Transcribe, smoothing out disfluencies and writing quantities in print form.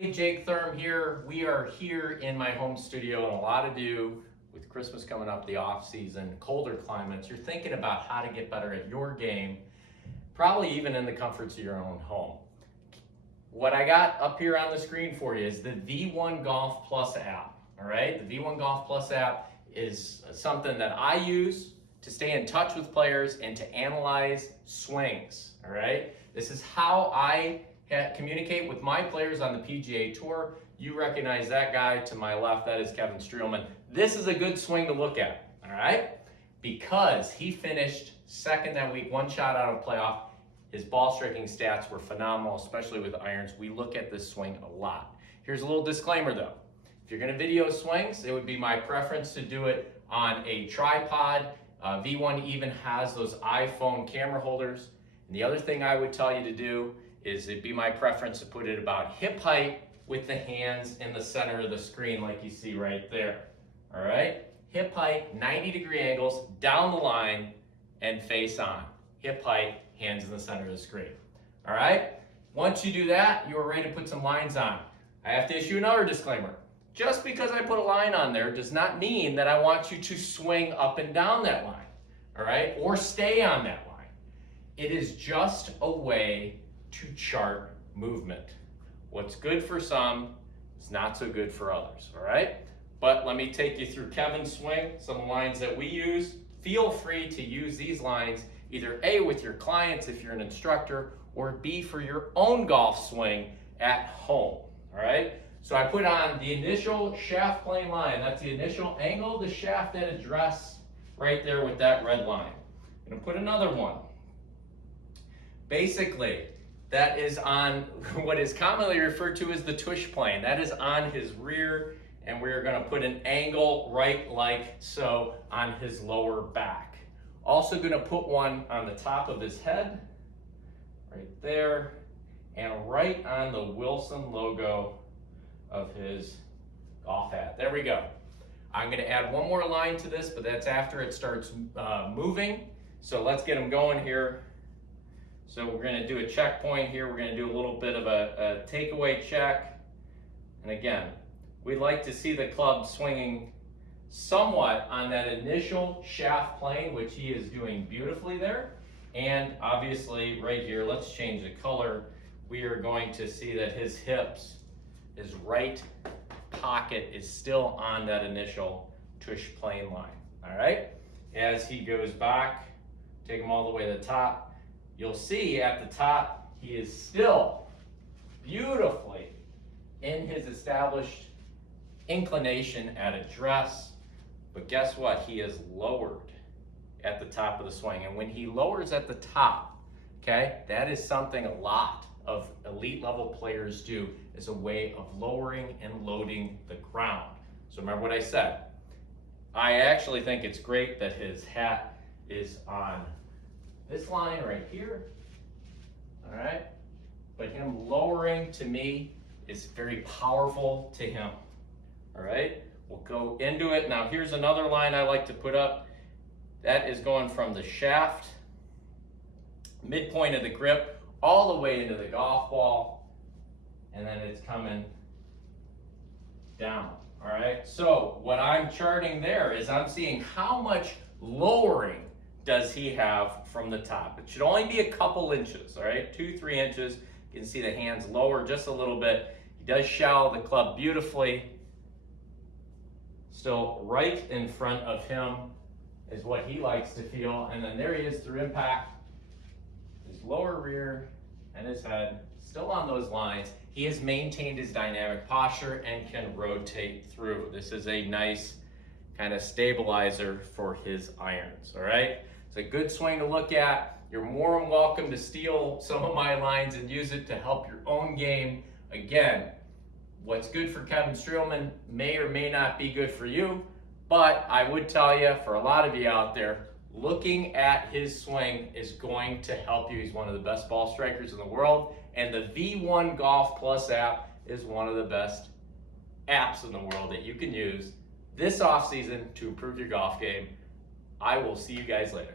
Hey, Jake Thurm here. We are here in my home studio, and a lot of you, with Christmas coming up, the off season, colder climates, you're thinking about how to get better at your game, probably even in the comforts of your own home. What I got up here on the screen for you is the V1 Golf Plus app. All right, the V1 Golf Plus app is something that I use to stay in touch with players and to analyze swings. All right, this is how I communicate with my players on the PGA Tour. You recognize that guy to my left, that is Kevin Streelman. This is a good swing to look at, all right? Because he finished second that week, one shot out of playoff. His ball striking stats were phenomenal, especially with irons. We look at this swing a lot. Here's a little disclaimer though. If you're gonna video swings, it would be my preference to do it on a tripod. V1 even has those iPhone camera holders. And the other thing I would tell you to do is it'd be my preference to put it about hip height with the hands in the center of the screen like you see right there. All right, hip height, 90-degree angles, down the line and face on. Hip height, hands in the center of the screen. All right, once you do that, you are ready to put some lines on. I have to issue another disclaimer. Just because I put a line on there does not mean that I want you to swing up and down that line, all right, or stay on that line. It is just a way to chart movement. What's good for some is not so good for others, all right? But let me take you through Kevin's swing, some lines that we use. Feel free to use these lines either A, with your clients if you're an instructor, or B, for your own golf swing at home, all right? So I put on the initial shaft plane line. That's the initial angle of the shaft at address right there with that red line. I'm gonna put another one. Basically, that is on what is commonly referred to as the tush plane. That is on his rear, and we're gonna put an angle right like so on his lower back. Also gonna put one on the top of his head, right there, and right on the Wilson logo of his golf hat. There we go. I'm gonna add one more line to this, but that's after it starts moving. So let's get them going here. So we're going to do a checkpoint here. We're going to do a little bit of a takeaway check. And again, we'd like to see the club swinging somewhat on that initial shaft plane, which he is doing beautifully there. And obviously right here, let's change the color. We are going to see that his hips, his right pocket is still on that initial tush plane line. All right. As he goes back, take him all the way to the top. You'll see at the top, he is still beautifully in his established inclination at address, but guess what? He is lowered at the top of the swing. And when he lowers at the top, okay, that is something a lot of elite level players do as a way of lowering and loading the ground. So remember what I said. I actually think it's great that his hat is on this line right here, all right? But him lowering to me is very powerful to him, all right? We'll go into it. Now here's another line I like to put up. That is going from the shaft, midpoint of the grip, all the way into the golf ball, and then it's coming down, all right? So what I'm charting there is I'm seeing how much lowering does he have from the top. It should only be a couple inches, all right? 2-3 inches. You can see the hands lower just a little bit. He does shallow the club beautifully. Still right in front of him is what he likes to feel. And then there he is through impact. His lower rear and his head still on those lines. He has maintained his dynamic posture and can rotate through. This is a nice kind of stabilizer for his irons, all right? It's a good swing to look at. You're more than welcome to steal some of my lines and use it to help your own game. Again, what's good for Kevin Streelman may or may not be good for you, but I would tell you, for a lot of you out there, looking at his swing is going to help you. He's one of the best ball strikers in the world, and the V1 Golf Plus app is one of the best apps in the world that you can use this offseason to improve your golf game. I will see you guys later.